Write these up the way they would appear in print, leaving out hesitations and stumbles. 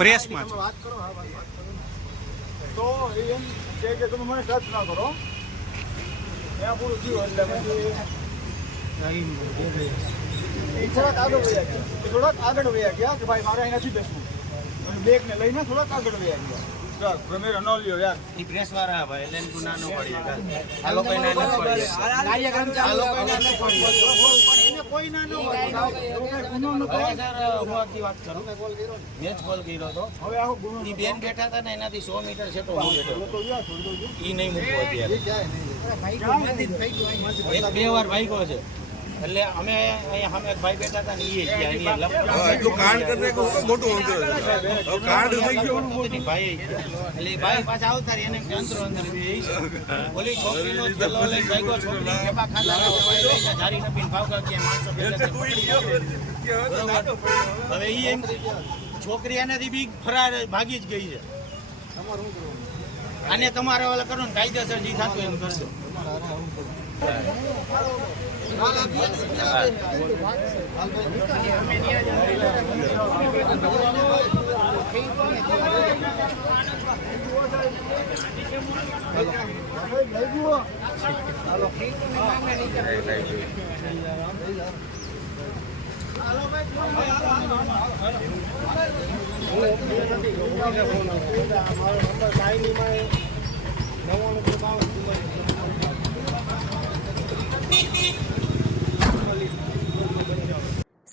પ્રેસમાં વાત કરો. હા, વાત કરો. તો એમ છે કે તમે મને ટચ ના કરો, ત્યાં પૂરું થયું. એટલે પછી થોડાક આગળ વયા ગયા કે ભાઈ મારે અહીં નથી બેસવું. બેગ ને લઈને થોડાક આગળ વયા ગયા. ગમે ન લ્યો યાર, ઈ પ્રેસ વાળા ભાઈ એટલે એનું ના ન પડી આ લોકો ના ન પડી કાર્યક્રમ ચાલુ એને કોઈ ના ન હોય. ગુનો ન થાય સર હું આખી વાત કરું. મેં જ કોલ કર્યો હતો. હવે આવો ગુનો ઈ બેન બેઠા હતા ને એનાથી 100 મીટર છે તો હું બેઠો તો યાર છોડ દો. ઈ નહીં મૂકવો અત્યારે એક બે વાર ભાગ્યો છે. એટલે અમે અહીંયા સામે એક ભાઈ બેઠા હતા ને ઈ એટલું કાંડ કરીને મોટું અંતર કાંડ થઈ ગયો ભાઈ એટલે ભાઈ પાછા આવતા રહી એને અંદર ઓલી છોકરીનો થેલો લઈને ભાગ્યો. છોકરી ખેપા ખાતા જારી નપીને ભાવ કરતી માણસો હવે ઈ એમ છોકરી એનાથી બી ફરાર ભાગી જ ગઈ છે. આને તમારે ઓલા કરો ને કાયદેસર જે થતું એમ કરજો.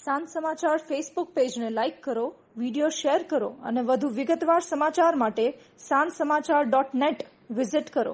સાંજ સમાચાર ફેસબુક પેજને લાઇક કરો, વિડીયો શેર કરો અને વધુ વિગતવાર સમાચાર માટે sanssamachar.net વિઝિટ કરો.